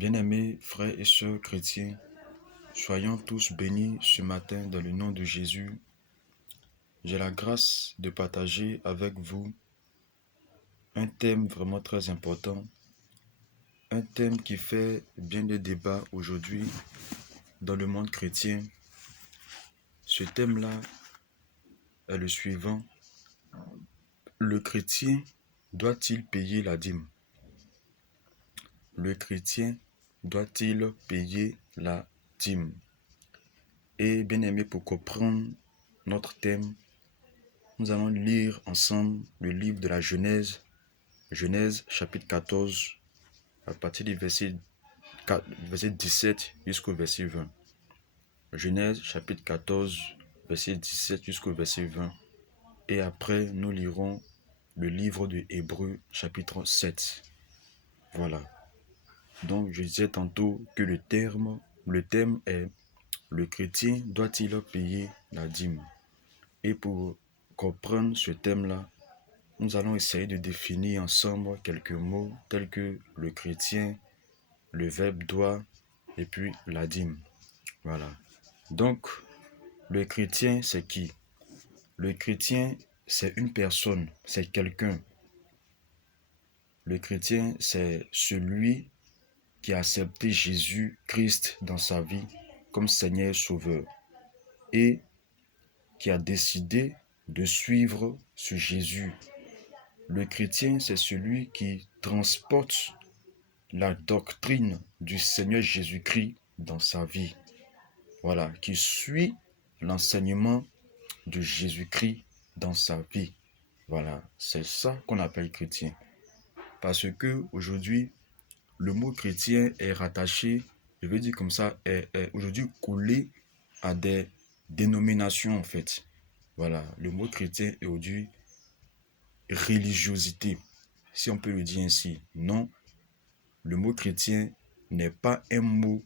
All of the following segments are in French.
Bien-aimés frères et sœurs chrétiens, soyons tous bénis ce matin dans le nom de Jésus. J'ai la grâce de partager avec vous un thème vraiment très important, un thème qui fait bien des débats aujourd'hui dans le monde chrétien. Ce thème-là est le suivant. Le chrétien doit-il payer la dîme? Le chrétien doit-il payer la dîme? Et bien aimé, pour comprendre notre thème, nous allons lire ensemble le livre de la Genèse, Genèse chapitre 14, à partir du verset 17 jusqu'au verset 20. Genèse chapitre 14, verset 17 jusqu'au verset 20. Et après, nous lirons le livre de Hébreux chapitre 7. Voilà. Donc, je disais tantôt que le thème est « Le chrétien doit-il payer la dîme ?» Et pour comprendre ce thème-là, nous allons essayer de définir ensemble quelques mots tels que le chrétien, le verbe doit et puis la dîme. Voilà. Donc, le chrétien, c'est qui? Le chrétien, c'est une personne, c'est quelqu'un. Le chrétien, c'est celui qui a accepté Jésus-Christ dans sa vie comme Seigneur et Sauveur et qui a décidé de suivre ce Jésus. Le chrétien, c'est celui qui transporte la doctrine du Seigneur Jésus-Christ dans sa vie. Voilà, qui suit l'enseignement de Jésus-Christ dans sa vie. Voilà, c'est ça qu'on appelle chrétien. Parce que aujourd'hui, le mot chrétien est rattaché, je veux dire comme ça, est aujourd'hui collé à des dénominations en fait. Voilà, le mot chrétien est aujourd'hui religiosité, si on peut le dire ainsi. Non, le mot chrétien n'est pas un mot,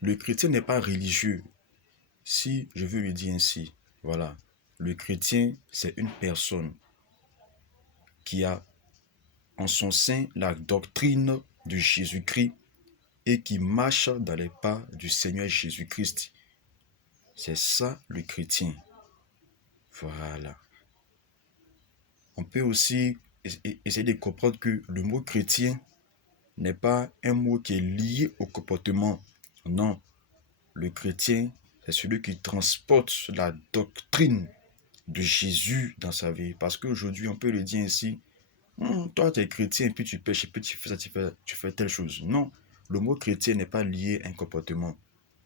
le chrétien n'est pas religieux, si je veux le dire ainsi. Voilà, le chrétien, c'est une personne qui a en son sein la doctrine de Jésus-Christ et qui marche dans les pas du Seigneur Jésus-Christ. C'est ça le chrétien. Voilà. On peut aussi essayer de comprendre que le mot chrétien n'est pas un mot qui est lié au comportement. Non, le chrétien, c'est celui qui transporte la doctrine de Jésus dans sa vie. Parce qu'aujourd'hui, on peut le dire ainsi, toi, tu es chrétien, et puis tu pêches, et puis tu fais ça, tu fais telle chose. Non, le mot chrétien n'est pas lié à un comportement.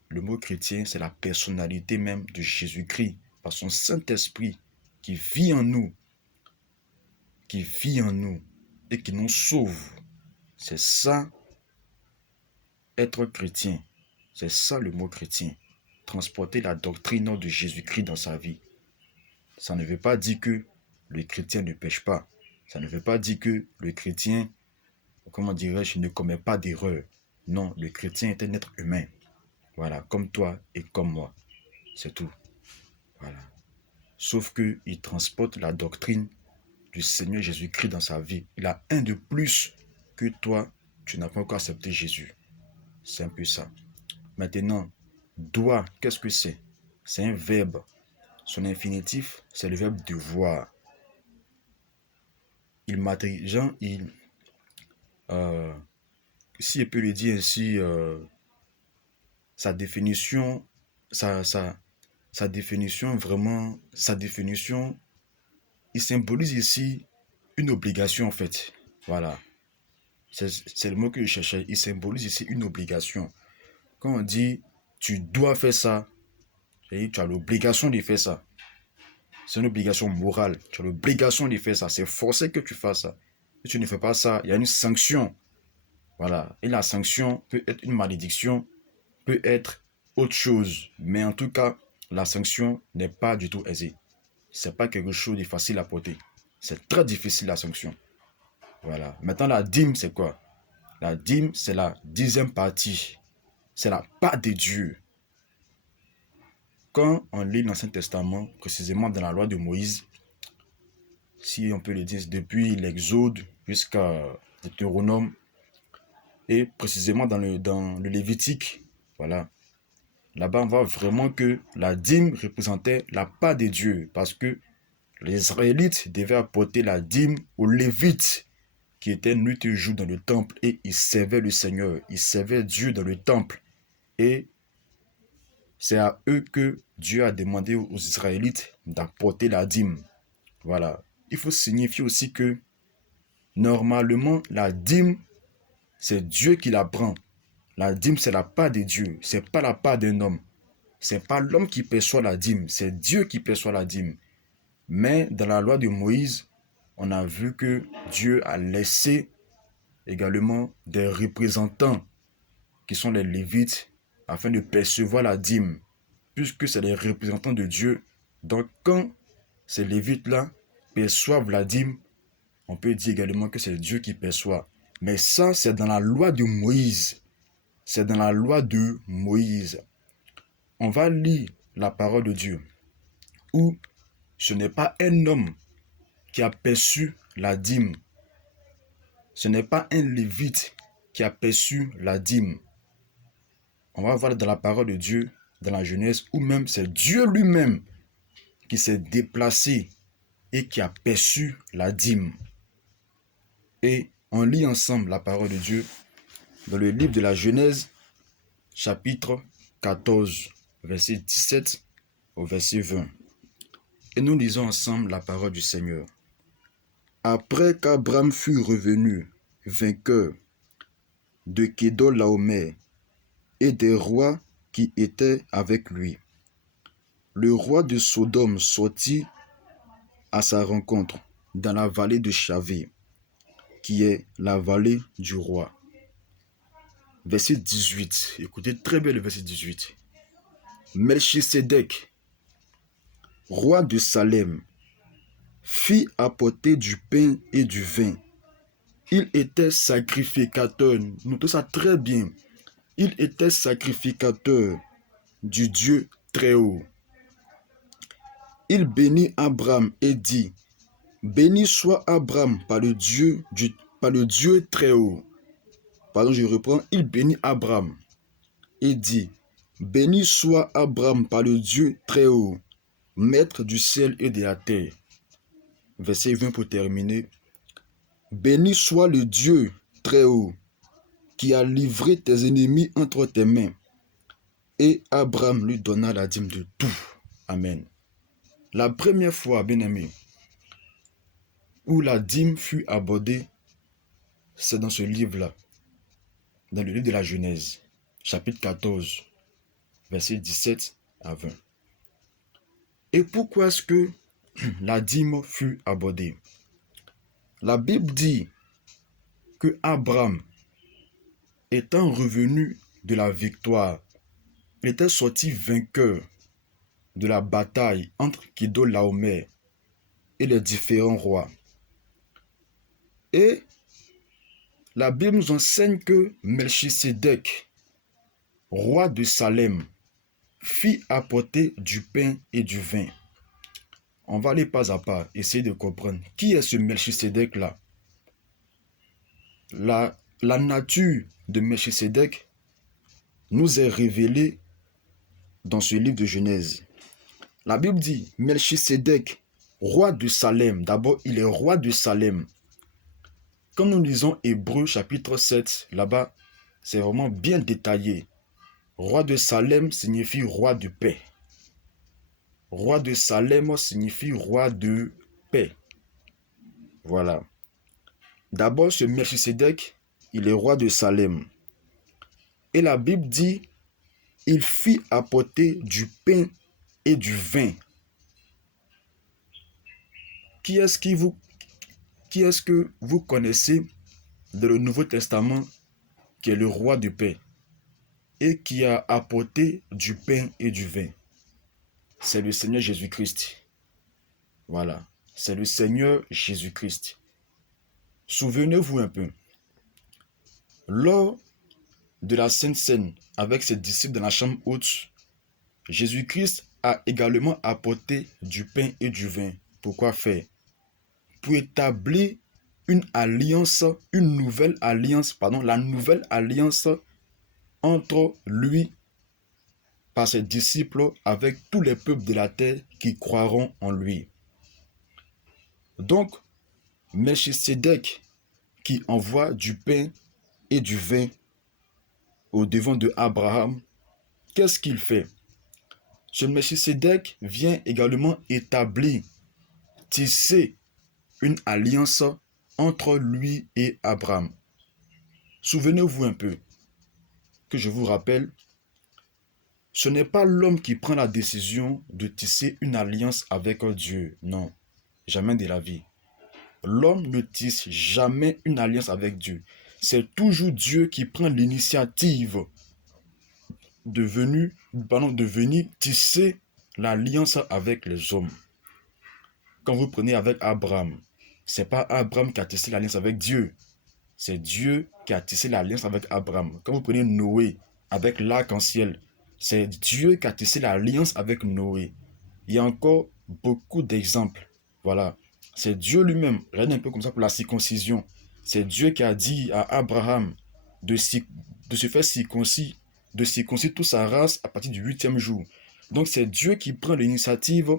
Le mot chrétien, c'est la personnalité même de Jésus-Christ, par son Saint-Esprit qui vit en nous, et qui nous sauve. C'est ça, être chrétien. C'est ça le mot chrétien. Transporter la doctrine de Jésus-Christ dans sa vie. Ça ne veut pas dire que le chrétien ne pêche pas. Ça ne veut pas dire que le chrétien, comment dirais-je, ne commet pas d'erreur. Non, le chrétien est un être humain. Voilà, comme toi et comme moi. C'est tout. Voilà. Sauf qu'il transporte la doctrine du Seigneur Jésus-Christ dans sa vie. Il a un de plus que toi, tu n'as pas encore accepté Jésus. C'est un peu ça. Maintenant, doit, qu'est-ce que c'est? C'est un verbe. Son infinitif, c'est le verbe devoir. Si je peux le dire ainsi, sa définition, il symbolise ici une obligation en fait. Voilà. C'est le mot que je cherchais. Il symbolise ici une obligation. Quand on dit tu dois faire ça, tu as l'obligation de faire ça. C'est une obligation morale. Tu as l'obligation de faire ça. C'est forcé que tu fasses ça. Si tu ne fais pas ça, il y a une sanction. Voilà. Et la sanction peut être une malédiction, peut être autre chose. Mais en tout cas, la sanction n'est pas du tout aisée. Ce n'est pas quelque chose de facile à porter. C'est très difficile la sanction. Voilà. Maintenant, la dîme, c'est quoi? La dîme, c'est la 10e partie. C'est la part de Dieu. Quand on lit l'Ancien Testament, précisément dans la loi de Moïse, si on peut le dire, depuis l'Exode jusqu'à Deutéronome et précisément dans le Lévitique. Voilà. Là-bas, on voit vraiment que la dîme représentait la part de Dieu parce que les Israélites devaient apporter la dîme aux Lévites qui étaient nuit et jour dans le temple et ils servaient le Seigneur, ils servaient Dieu dans le temple. Et c'est à eux que Dieu a demandé aux Israélites d'apporter la dîme. Voilà. Il faut signifier aussi que normalement, la dîme, c'est Dieu qui la prend. La dîme, c'est la part de Dieu. C'est pas la part d'un homme. C'est pas l'homme qui perçoit la dîme. C'est Dieu qui perçoit la dîme. Mais dans la loi de Moïse, on a vu que Dieu a laissé également des représentants qui sont les Lévites afin de percevoir la dîme. Puisque c'est les représentants de Dieu. Donc quand ces Lévites-là perçoivent la dîme, on peut dire également que c'est Dieu qui perçoit. Mais ça, c'est dans la loi de Moïse. C'est dans la loi de Moïse. On va lire la parole de Dieu, où ce n'est pas un homme qui a perçu la dîme. Ce n'est pas un Lévite qui a perçu la dîme. On va voir dans la parole de Dieu, dans la Genèse, où même c'est Dieu lui-même qui s'est déplacé et qui a perçu la dîme. Et on lit ensemble la parole de Dieu dans le livre de la Genèse, chapitre 14, verset 17 au verset 20. Et nous lisons ensemble la parole du Seigneur. Après qu'Abraham fut revenu vainqueur de Kedorlaomer et des rois qui étaient avec lui, le roi de Sodome sortit à sa rencontre dans la vallée de Chavé, qui est la vallée du roi. Verset 18. Écoutez très bien le verset 18. Melchisédek, roi de Salem, fit apporter du pain et du vin. Il était sacrificateur. Notez ça très bien. Il était sacrificateur du Dieu très haut. Il bénit Abraham et dit, béni soit Abraham par le Dieu très haut. Pardon, je reprends. Il bénit Abraham et dit, béni soit Abraham par le Dieu très haut, maître du ciel et de la terre. Verset 20 pour terminer. Béni soit le Dieu très haut, qui a livré tes ennemis entre tes mains. Et Abraham lui donna la dîme de tout. Amen. La première fois, bien-aimé, où la dîme fut abordée, c'est dans ce livre-là, dans le livre de la Genèse, chapitre 14, verset 17 à 20. Et pourquoi est-ce que la dîme fut abordée? La Bible dit que Abraham, étant revenu de la victoire, il était sorti vainqueur de la bataille entre Kedorlaomer et les différents rois. Et la Bible nous enseigne que Melchisédek, roi de Salem, fit apporter du pain et du vin. On va aller pas à pas, essayer de comprendre qui est ce Melchisédek-là. La nature de Melchisédek nous est révélée dans ce livre de Genèse. La Bible dit Melchisédek, roi de Salem. D'abord, il est roi de Salem. Quand nous lisons Hébreux chapitre 7, là-bas, c'est vraiment bien détaillé. Roi de Salem signifie roi de paix. Roi de Salem signifie roi de paix. Voilà. D'abord, ce Melchisédek, il est roi de Salem. Et la Bible dit, il fit apporter du pain et du vin. Qui est-ce que vous connaissez dans le Nouveau Testament qui est le roi de paix et qui a apporté du pain et du vin? C'est le Seigneur Jésus-Christ. Voilà, c'est le Seigneur Jésus-Christ. Souvenez-vous un peu, lors de la Sainte Seine avec ses disciples dans la chambre haute, Jésus-Christ a également apporté du pain et du vin. Pourquoi faire? Pour établir une alliance, la nouvelle alliance entre lui par ses disciples avec tous les peuples de la terre qui croiront en lui. Donc, Melchisédek qui envoie du pain et du vin au devant de Abraham, qu'est-ce qu'il fait? Ce Melchisédek vient également établir, tisser une alliance entre lui et Abraham. Souvenez-vous un peu que je vous rappelle, ce n'est pas l'homme qui prend la décision de tisser une alliance avec Dieu. Non, jamais de la vie. L'homme ne tisse jamais une alliance avec Dieu. C'est toujours Dieu qui prend l'initiative de venir tisser l'alliance avec les hommes. Quand vous prenez avec Abraham, ce n'est pas Abraham qui a tissé l'alliance avec Dieu. C'est Dieu qui a tissé l'alliance avec Abraham. Quand vous prenez Noé avec l'arc-en-ciel, c'est Dieu qui a tissé l'alliance avec Noé. Il y a encore beaucoup d'exemples. Voilà. C'est Dieu lui-même. Regardez un peu comme ça pour la circoncision. C'est Dieu qui a dit à Abraham de se faire circoncis, de circoncire toute sa race à partir du 8e jour. Donc c'est Dieu qui prend l'initiative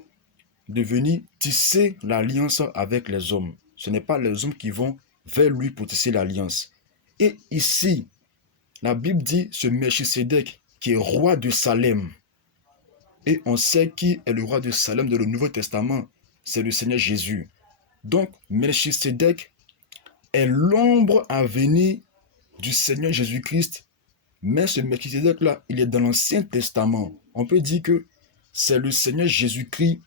de venir tisser l'alliance avec les hommes. Ce n'est pas les hommes qui vont vers lui pour tisser l'alliance. Et ici, la Bible dit ce Melchisédek qui est roi de Salem. Et on sait qui est le roi de Salem dans le Nouveau Testament. C'est le Seigneur Jésus. Donc, Melchisédek est l'ombre à venir du Seigneur Jésus-Christ. Mais ce Melchisédek-là, il est dans l'Ancien Testament. On peut dire que c'est le Seigneur Jésus-Christ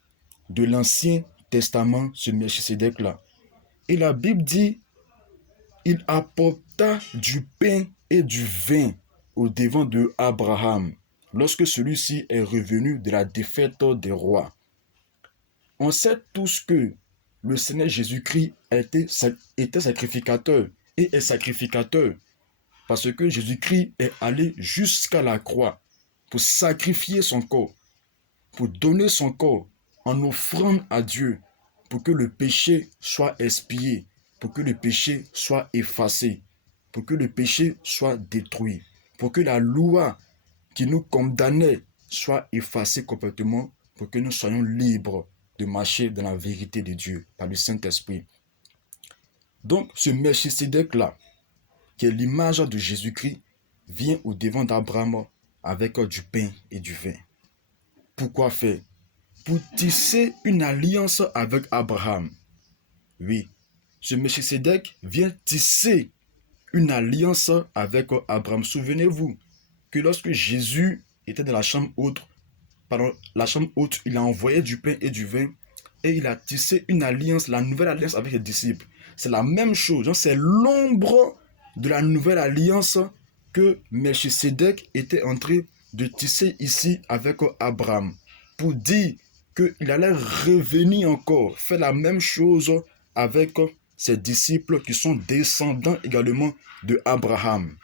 de l'Ancien Testament, ce Melchisédek-là. Et la Bible dit, il apporta du pain et du vin au devant de Abraham, lorsque celui-ci est revenu de la défaite des rois. On sait tous que le Seigneur Jésus-Christ était sacrificateur et est sacrificateur parce que Jésus-Christ est allé jusqu'à la croix pour sacrifier son corps, pour donner son corps en offrande à Dieu, pour que le péché soit expié, pour que le péché soit effacé, pour que le péché soit détruit, pour que la loi qui nous condamnait soit effacée complètement, pour que nous soyons libres de marcher dans la vérité de Dieu par le Saint-Esprit. Donc, ce Melchisédek-là, qui est l'image de Jésus-Christ, vient au devant d'Abraham avec du pain et du vin. Pourquoi faire? Pour tisser une alliance avec Abraham. Oui, ce Melchisédek vient tisser une alliance avec Abraham. Souvenez-vous que lorsque Jésus était dans la chambre haute, il a envoyé du pain et du vin et il a tissé une alliance, la nouvelle alliance avec les disciples. C'est la même chose, c'est l'ombre de la nouvelle alliance que Melchisédek était en train de tisser ici avec Abraham pour dire qu'il allait revenir encore, faire la même chose avec ses disciples qui sont descendants également de Abraham.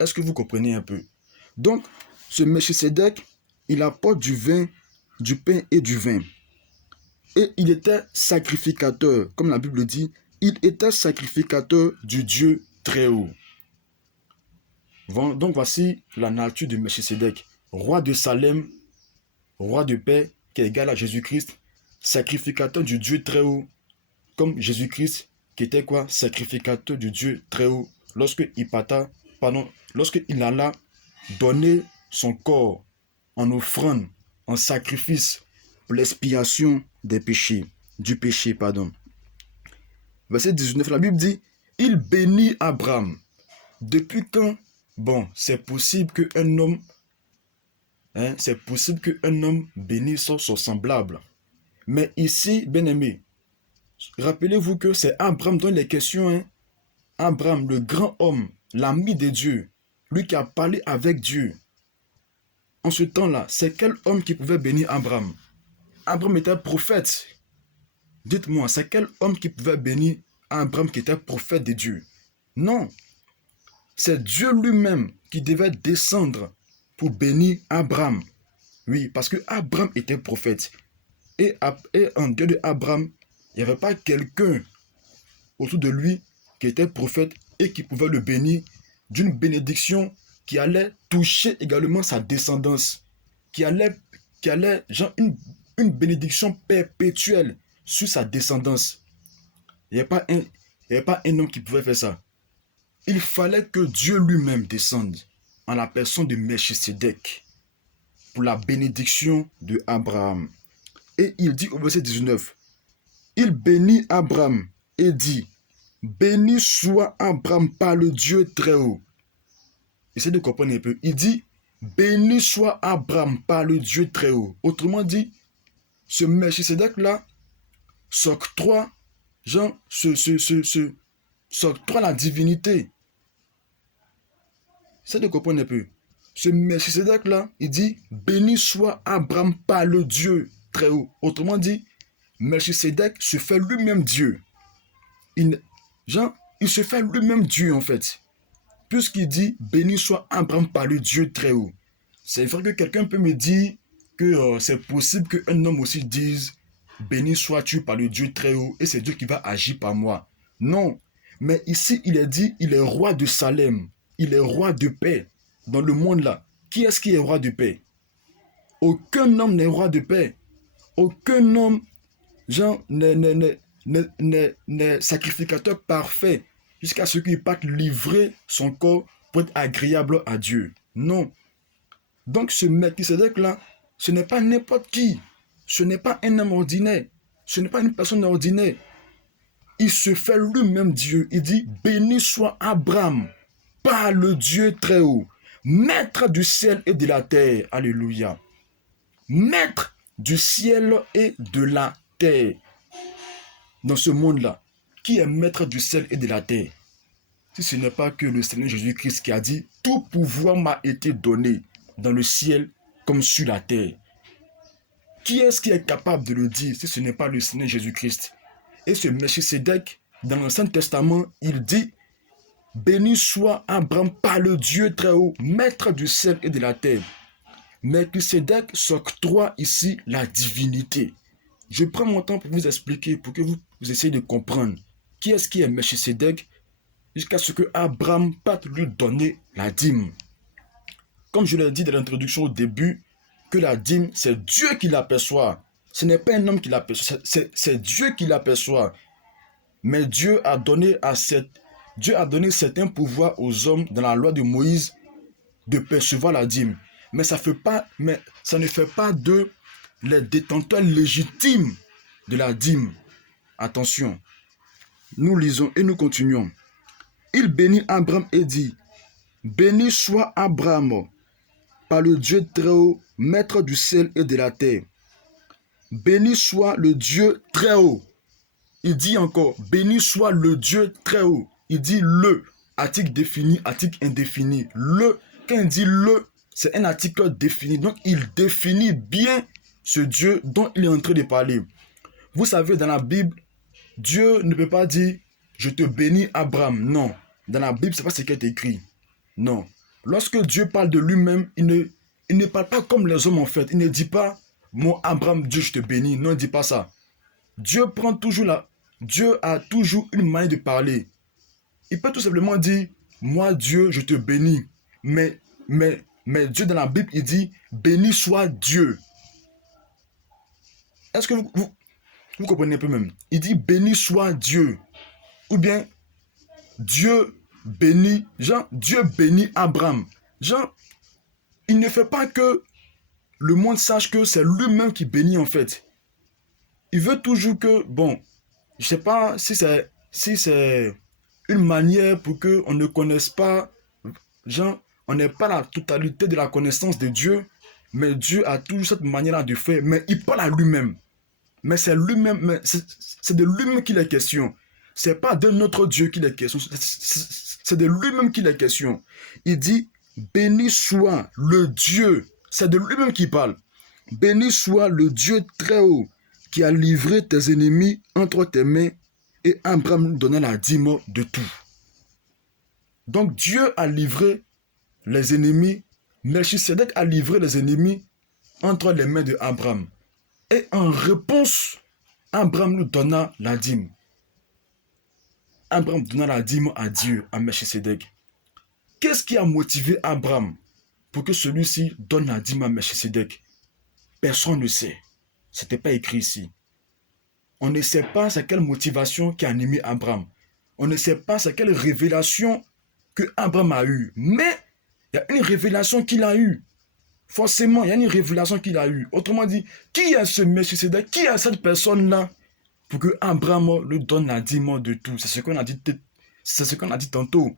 Est-ce que vous comprenez un peu? Donc, ce Melchisédek, il apporte du vin, du pain et du vin. Et il était sacrificateur, comme la Bible dit, il était sacrificateur du Dieu très haut. Donc voici la nature de Melchisédek, roi de Salem, roi de paix, qui est égal à Jésus-Christ, sacrificateur du Dieu très haut, comme Jésus-Christ, qui était quoi? Sacrificateur du Dieu très haut, lorsqu'il alla donner son corps en offrande, en sacrifice pour l'expiation des péchés, du péché, pardon. Verset 19, la Bible dit, il bénit Abraham. Depuis quand? Bon, c'est possible qu'un homme, bénisse son semblable. Mais ici, bien-aimé, rappelez-vous que c'est Abraham dont les questions, Abraham, le grand homme, l'ami de Dieu, lui qui a parlé avec Dieu. En ce temps-là, c'est quel homme qui pouvait bénir Abraham? Abraham était prophète. Dites-moi, c'est quel homme qui pouvait bénir Abraham qui était prophète de Dieu? Non. C'est Dieu lui-même qui devait descendre pour bénir Abraham. Oui, parce que Abraham était prophète. Et en Dieu de Abraham, il n'y avait pas quelqu'un autour de lui qui étaient prophètes et qui pouvaient le bénir d'une bénédiction qui allait toucher également sa descendance, qui allait genre une bénédiction perpétuelle sur sa descendance. Il n'y avait pas un homme qui pouvait faire ça. Il fallait que Dieu lui-même descende en la personne de Melchisédek pour la bénédiction de Abraham. Et il dit au verset 19, il bénit Abraham et dit, béni soit Abraham par le Dieu très haut. Essayez de comprendre un peu. Il dit, béni soit Abraham par le Dieu très haut. Autrement dit, ce Melchisédek-là s'octroie, s'octroie la divinité. Essayez de comprendre un peu. Ce Melchisédek-là, il dit, béni soit Abraham par le Dieu très haut. Autrement dit, Melchisédek se fait lui-même Dieu. Il se fait lui-même Dieu en fait. Puisqu'il dit, béni soit Abraham par le Dieu très haut. C'est vrai que quelqu'un peut me dire que c'est possible qu'un homme aussi dise, béni sois-tu par le Dieu très haut et c'est Dieu qui va agir par moi. Non, mais ici il est dit, il est roi de Salem. Il est roi de paix dans le monde là. Qui est-ce qui est roi de paix? Aucun homme n'est roi de paix. Aucun homme n'est sacrificateur parfait jusqu'à ce qu'il parte livrer son corps pour être agréable à Dieu. Non. Donc ce Melchisédek-là, ce n'est pas n'importe qui. Ce n'est pas un homme ordinaire. Ce n'est pas une personne ordinaire. Il se fait lui-même Dieu. Il dit, béni soit Abraham par le Dieu très haut, maître du ciel et de la terre. Alléluia. Maître du ciel et de la terre. Dans ce monde-là, qui est maître du ciel et de la terre? Si ce n'est pas que le Seigneur Jésus-Christ qui a dit, tout pouvoir m'a été donné dans le ciel comme sur la terre. Qui est-ce qui est capable de le dire si ce n'est pas le Seigneur Jésus-Christ? Et ce Melchisédek, dans l'Ancien Testament, il dit, béni soit Abraham par le Dieu très haut, maître du ciel et de la terre. Melchisédek s'octroie ici la divinité. Je prends mon temps pour vous expliquer, pour que vous essayiez de comprendre qui est Melchisédek jusqu'à ce que Abraham parte lui donner la dîme. Comme je l'ai dit dans l'introduction au début, que la dîme, c'est Dieu qui l'aperçoit. Ce n'est pas un homme qui l'aperçoit, c'est Dieu qui l'aperçoit. Mais Dieu a donné certains pouvoirs aux hommes dans la loi de Moïse de percevoir la dîme. Mais ça ne fait pas d'eux les détenteurs légitimes de la dîme. Attention, nous lisons et nous continuons. Il bénit Abraham et dit, béni soit Abraham par le Dieu très haut, maître du ciel et de la terre. Béni soit le Dieu très haut. Il dit encore, béni soit le Dieu très haut. Il dit le, article défini, article indéfini. Le, quand il dit le, c'est un article défini. Donc, il définit bien ce Dieu dont il est en train de parler. Vous savez, dans la Bible, Dieu ne peut pas dire, je te bénis Abraham. Non. Dans la Bible, ce n'est pas ce qui est écrit. Non. Lorsque Dieu parle de lui-même, il ne parle pas comme les hommes en fait. Il ne dit pas, mon Abraham, Dieu, je te bénis. Non, il ne dit pas ça. Dieu a toujours une manière de parler. Il peut tout simplement dire, moi Dieu, je te bénis. Mais Dieu dans la Bible, il dit, béni soit Dieu. Est-ce que vous comprenez un peu même? Il dit, béni soit Dieu. Ou bien, Dieu bénit, Dieu bénit Abraham. Il ne fait pas que le monde sache que c'est lui-même qui bénit en fait. Il veut toujours que, bon, je ne sais pas si c'est une manière pour qu'on ne connaisse pas, on n'ait pas la totalité de la connaissance de Dieu, mais Dieu a toujours cette manière-là de faire, mais il parle à lui-même. Mais c'est lui-même, c'est de lui-même qu'il est question. C'est pas de notre Dieu qu'il est question, c'est de lui-même qu'il est question. Il dit, béni soit le Dieu, c'est de lui-même qu'il parle. Béni soit le Dieu très haut, qui a livré tes ennemis entre tes mains, et Abraham donna la dîme de tout. Donc Dieu a livré les ennemis, Melchisédek a livré les ennemis entre les mains de Abraham. Et en réponse, Abraham nous donna la dîme. Abraham donna la dîme à Dieu, à Melchisedec. Qu'est-ce qui a motivé Abraham pour que celui-ci donne la dîme à Melchisedec? Personne ne sait. Ce n'était pas écrit ici. On ne sait pas c'est quelle motivation qui a animé Abraham. On ne sait pas c'est quelle révélation que Abraham a eue. Mais il y a une révélation qu'il a eue. Forcément, il y a une révélation qu'il a eue. Autrement dit, qui est ce Melchisedec? Qui est cette personne-là pour que Abraham lui donne la dîme de tout? C'est ce qu'on a dit, tantôt.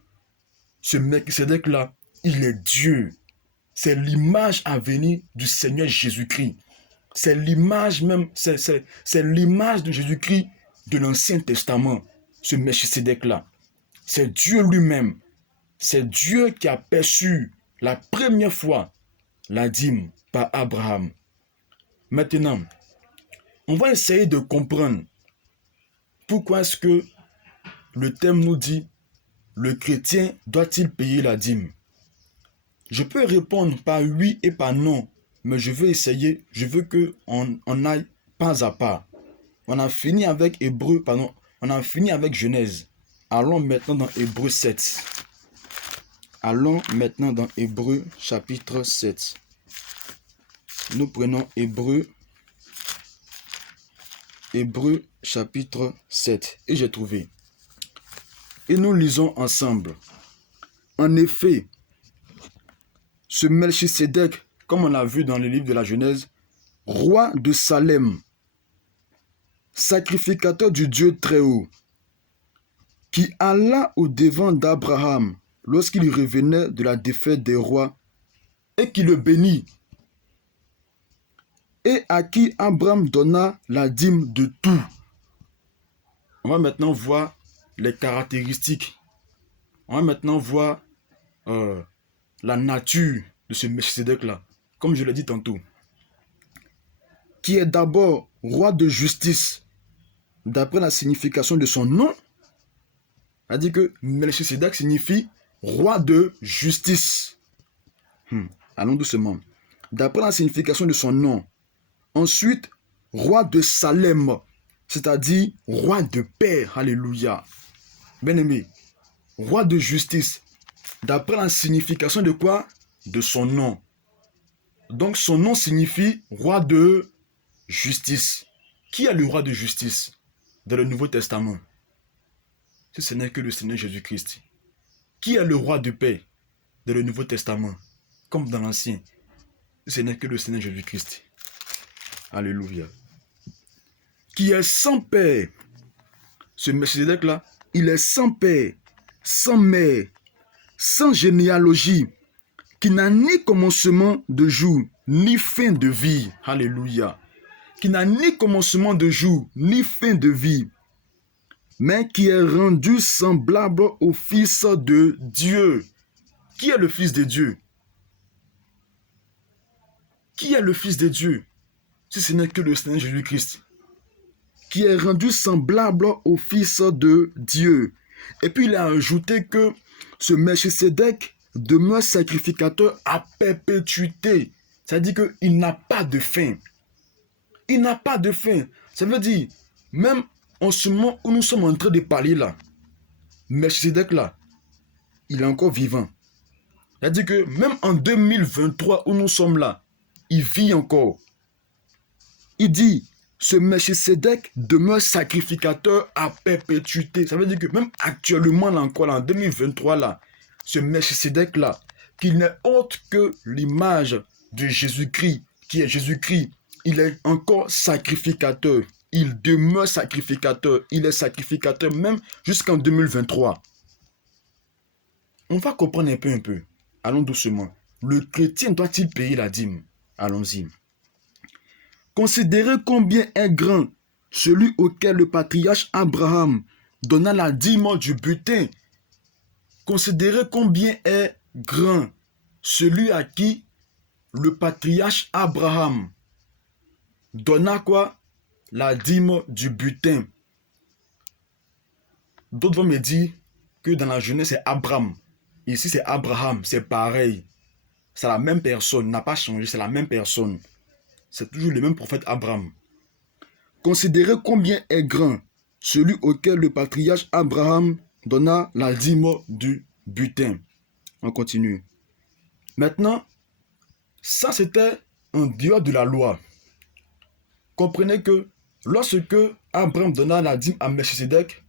Ce Melchisedec-là, il est Dieu. C'est l'image à venir du Seigneur Jésus-Christ. C'est l'image même, c'est l'image de Jésus-Christ de l'Ancien Testament, ce Melchisedec-là. C'est Dieu lui-même. C'est Dieu qui a perçu la première fois la dîme par Abraham. Maintenant, on va essayer de comprendre pourquoi est-ce que le thème nous dit le chrétien doit-il payer la dîme? Je peux répondre par oui et par non, mais je veux essayer, je veux qu'on aille pas à pas. On a fini avec on a fini avec Genèse. Allons maintenant dans Hébreux 7. Allons maintenant dans Hébreux chapitre 7. Nous prenons Hébreux chapitre 7. Et j'ai trouvé. Et nous lisons ensemble. En effet, ce Melchisedec, comme on l'a vu dans le livre de la Genèse, roi de Salem, sacrificateur du Dieu très haut, qui alla au-devant d'Abraham lorsqu'il revenait de la défaite des rois et qui le bénit, et à qui Abraham donna la dîme de tout. On va maintenant voir les caractéristiques. On va maintenant voir la nature de ce Melchisedec-là, comme je l'ai dit tantôt, qui est d'abord roi de justice, d'après la signification de son nom. C'est-à-dire que Melchisedec signifie roi de justice. Allons doucement. D'après la signification de son nom. Ensuite, roi de Salem, c'est-à-dire roi de paix. Alléluia. Bien-aimé, roi de justice. D'après la signification de quoi? De son nom. Donc son nom signifie roi de justice. Qui est le roi de justice dans le Nouveau Testament? Ce n'est que le Seigneur Jésus-Christ. Qui est le roi de paix dans le Nouveau Testament? Comme dans l'Ancien. Ce n'est que le Seigneur Jésus-Christ. Alléluia. Qui est sans père. Ce Melchisedec-là, il est sans père, sans mère, sans généalogie, qui n'a ni commencement de jour, ni fin de vie. Alléluia. Qui n'a ni commencement de jour, ni fin de vie, mais qui est rendu semblable au Fils de Dieu. Qui est le Fils de Dieu? Qui est le Fils de Dieu? Si ce n'est que le Seigneur Jésus-Christ. Qui est rendu semblable au Fils de Dieu. Et puis il a ajouté que ce Melchisedec demeure sacrificateur à perpétuité. C'est-à-dire qu'il n'a pas de fin. Il n'a pas de fin. Ça veut dire, même en ce moment où nous sommes en train de parler là, Melchisedec là, il est encore vivant. C'est-à-dire que même en 2023 où nous sommes là, il vit encore. Il dit, ce Melchisedec demeure sacrificateur à perpétuité. Ça veut dire que même actuellement là encore, là, en 2023 là, ce Melchisedec là, qu'il n'est autre que l'image de Jésus-Christ, qui est Jésus-Christ, il est encore sacrificateur. Il demeure sacrificateur. Il est sacrificateur même jusqu'en 2023. On va comprendre un peu. Allons doucement. Le chrétien doit-il payer la dîme? Allons-y. Considérez combien est grand celui auquel le patriarche Abraham donna la dîme du butin. Considérez combien est grand celui à qui le patriarche Abraham donna quoi? La dîme du butin. D'autres vont me dire que dans la Genèse c'est Abraham. Ici c'est Abraham, c'est pareil. C'est la même personne, n'a pas changé, c'est la même personne. C'est toujours le même prophète Abraham. Considérez combien est grand celui auquel le patriarche Abraham donna la dîme du butin. On continue. Maintenant, ça c'était en dehors de la loi. Comprenez que lorsque Abraham donna la dîme à Melchisedec,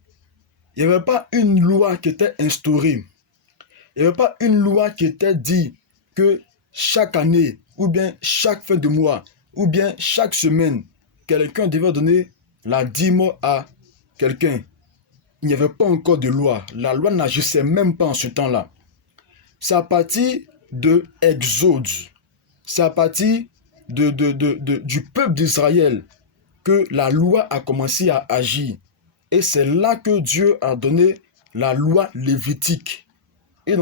il n'y avait pas une loi qui était instaurée. Il n'y avait pas une loi qui était dit que chaque année, ou bien chaque fin de mois, ou bien chaque semaine, quelqu'un devait donner la dîme à quelqu'un. Il n'y avait pas encore de loi. La loi n'agissait même pas en ce temps-là. C'est à partir de Exode, c'est à partir du peuple d'Israël que la loi a commencé à agir. Et c'est là que Dieu a donné la loi lévitique. Et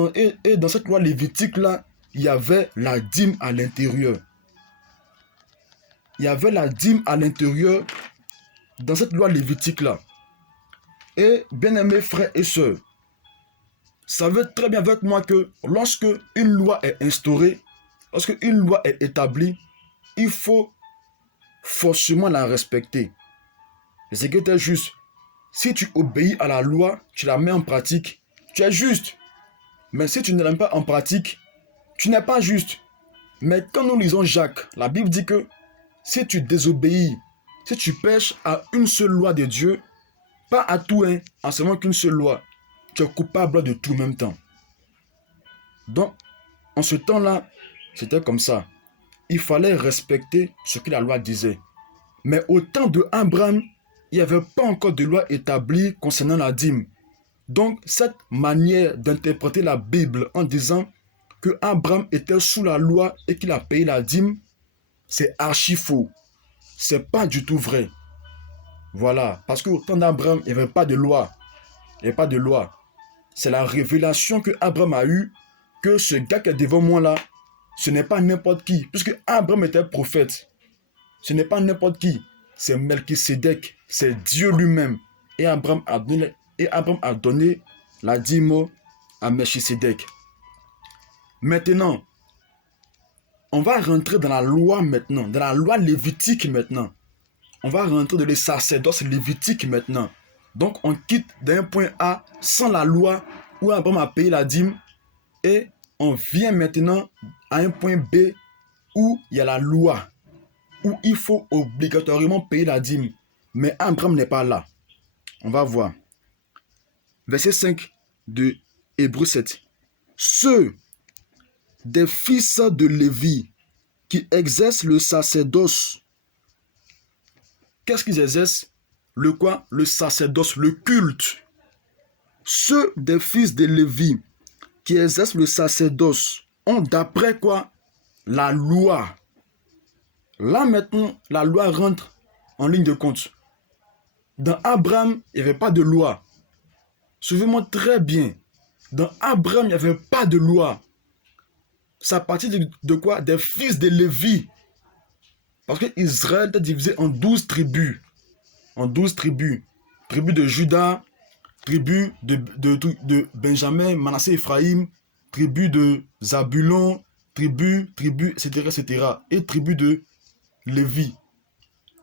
dans cette loi lévitique-là, il y avait la dîme à l'intérieur. Il y avait la dîme à l'intérieur dans cette loi lévitique-là. Et bien-aimés frères et sœurs, savez très bien avec moi que lorsque une loi est instaurée, lorsque une loi est établie, il faut forcément la respecter. Et c'est que tu es juste. Si tu obéis à la loi, tu la mets en pratique, tu es juste. Mais si tu ne la mets pas en pratique, tu n'es pas juste. Mais quand nous lisons Jacques, la Bible dit que si tu désobéis, si tu pèches à une seule loi de Dieu, pas à tout, en seulement qu'une seule loi, tu es coupable de tout en même temps. Donc, en ce temps-là, c'était comme ça. Il fallait respecter ce que la loi disait. Mais au temps de Abraham, il n'y avait pas encore de loi établie concernant la dîme. Donc, cette manière d'interpréter la Bible en disant que Abraham était sous la loi et qu'il a payé la dîme, c'est archi faux. C'est pas du tout vrai. Voilà. Parce qu'au temps d'Abraham, il n'y avait pas de loi. Il n'y avait pas de loi. C'est la révélation que Abraham a eue que ce gars qui est devant moi là, ce n'est pas n'importe qui. Puisque Abraham était prophète. Ce n'est pas n'importe qui. C'est Melchisedec. C'est Dieu lui-même. Et Abraham a donné la dîme à Melchisedec. Maintenant, on va rentrer dans la loi maintenant, dans la loi lévitique maintenant. On va rentrer dans les sacerdoces lévitiques maintenant. Donc, on quitte d'un point A sans la loi où Abraham a payé la dîme et on vient maintenant à un point B où il y a la loi, où il faut obligatoirement payer la dîme. Mais Abraham n'est pas là. On va voir. Verset 5 de Hébreux 7. Ceux des fils de Lévi qui exercent le sacerdoce. Qu'est-ce qu'ils exercent? Le quoi? Le sacerdoce, le culte. Ceux des fils de Lévi qui exercent le sacerdoce ont d'après quoi? La loi. Là maintenant, la loi rentre en ligne de compte. Dans Abraham, il n'y avait pas de loi. Suivez-moi très bien. Dans Abraham, il n'y avait pas de loi. C'est à partir de quoi? Des fils de Lévi. Parce que Israël était divisé en 12 tribus. En 12 tribus. Tribu de Juda, tribu de Benjamin, Manassé, Ephraïm, tribu de Zabulon, tribu, etc., etc. Et tribu de Lévi.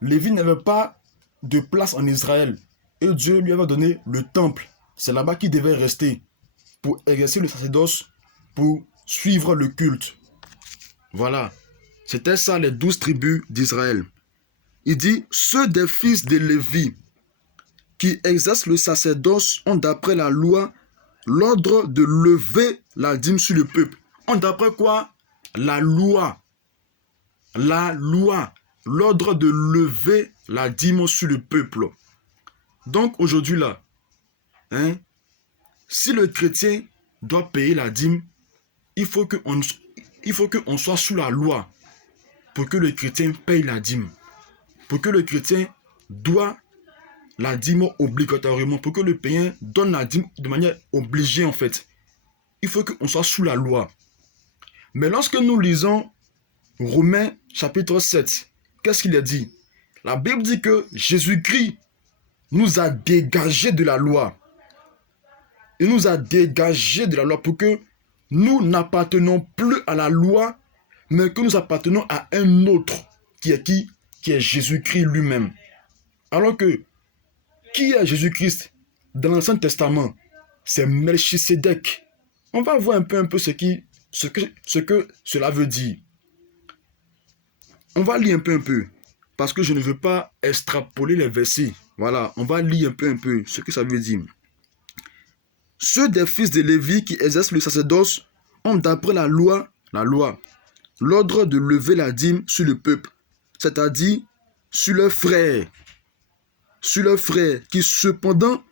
Lévi n'avait pas de place en Israël. Et Dieu lui avait donné le temple. C'est là-bas qu'il devait rester pour exercer le sacerdoce, pour suivre le culte. Voilà. C'était ça les 12 tribus d'Israël. Il dit, ceux des fils de Lévi qui exercent le sacerdoce ont d'après la loi l'ordre de lever la dîme sur le peuple. Ont d'après quoi? La loi. La loi. L'ordre de lever la dîme sur le peuple. Donc aujourd'hui là, si le chrétien doit payer la dîme, il faut qu'on soit sous la loi pour que le chrétien paye la dîme. Pour que le chrétien doit la dîme obligatoirement, pour que le payant donne la dîme de manière obligée en fait. Il faut qu'on soit sous la loi. Mais lorsque nous lisons Romains chapitre 7, qu'est-ce qu'il a dit? La Bible dit que Jésus-Christ nous a dégagés de la loi. Il nous a dégagés de la loi pour que nous n'appartenons plus à la loi, mais que nous appartenons à un autre qui est qui? Qui est Jésus-Christ lui-même. Alors que, qui est Jésus-Christ dans l'Ancien Testament? c'est Melchisedec. On va voir un peu ce que cela veut dire. On va lire un peu, parce que je ne veux pas extrapoler les versets. Voilà, on va lire un peu ce que ça veut dire. Ceux des fils de Lévi qui exercent le sacerdoce ont d'après la loi, l'ordre de lever la dîme sur le peuple, c'est-à-dire sur leurs frères qui cependant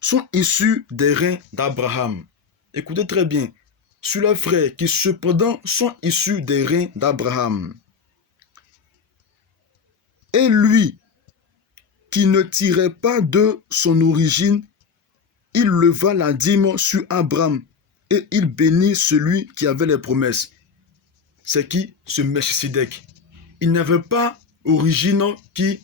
sont issus des reins d'Abraham. Écoutez très bien, sur leurs frères qui cependant sont issus des reins d'Abraham. Et lui, qui ne tirait pas de son origine, il leva la dîme sur Abraham et il bénit celui qui avait les promesses. C'est qui? Ce Melchisedec. Il n'avait pas origine qui,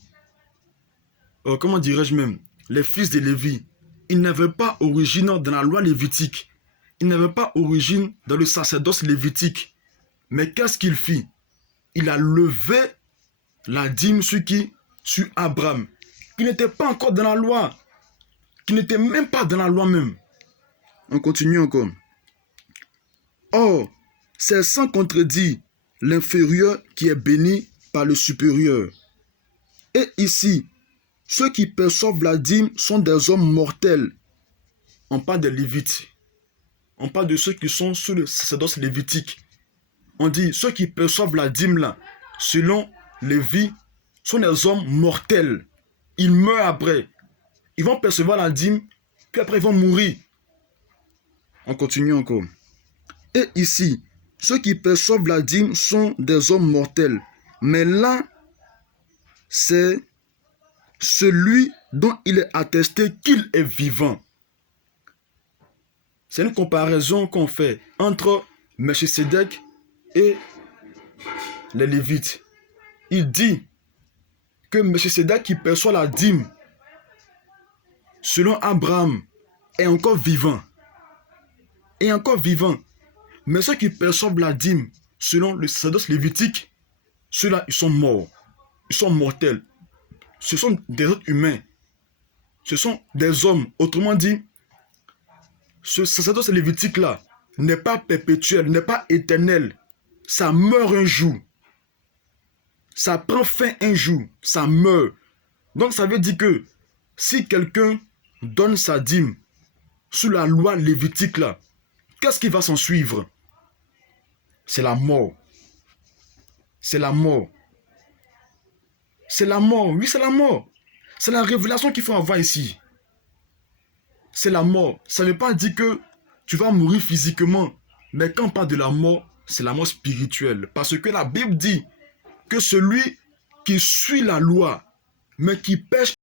comment dirais-je même, les fils de Lévi. Il n'avait pas origine dans la loi lévitique. Il n'avait pas origine dans le sacerdoce lévitique. Mais qu'est-ce qu'il fit? Il a levé la dîme sur qui? Sur Abraham, qui n'était pas encore dans la loi, qui n'était même pas dans la loi même. On continue encore. Or, c'est sans contredire l'inférieur qui est béni par le supérieur. Et ici, ceux qui perçoivent la dîme sont des hommes mortels. On parle des Lévites. On parle de ceux qui sont sous le sacerdoce lévitique. On dit, ceux qui perçoivent la dîme là, selon Lévi, sont des hommes mortels. Ils meurent après. Ils vont percevoir la dîme, puis après ils vont mourir. On continue encore. Et ici, ceux qui perçoivent la dîme sont des hommes mortels. Mais là, c'est celui dont il est attesté qu'il est vivant. C'est une comparaison qu'on fait entre Melchisedec et les Lévites. Il dit que Melchisedec qui perçoit la dîme selon Abraham est encore vivant. Est encore vivant. Mais ceux qui perçoivent la dîme selon le sacerdoce lévitique, ceux-là, ils sont morts. Ils sont mortels. Ce sont des êtres humains. Ce sont des hommes. Autrement dit, ce sacerdoce lévitique-là n'est pas perpétuel, n'est pas éternel. Ça meurt un jour. Ça prend fin un jour. Ça meurt. Donc ça veut dire que si quelqu'un donne sa dîme sous la loi lévitique là, qu'est-ce qui va s'en suivre? C'est la mort. C'est la mort. C'est la mort. Oui, c'est la mort. C'est la révélation qu'il faut avoir ici. C'est la mort. Ça ne veut pas dire que tu vas mourir physiquement. Mais quand on parle de la mort, c'est la mort spirituelle. Parce que la Bible dit que celui qui suit la loi, mais qui pêche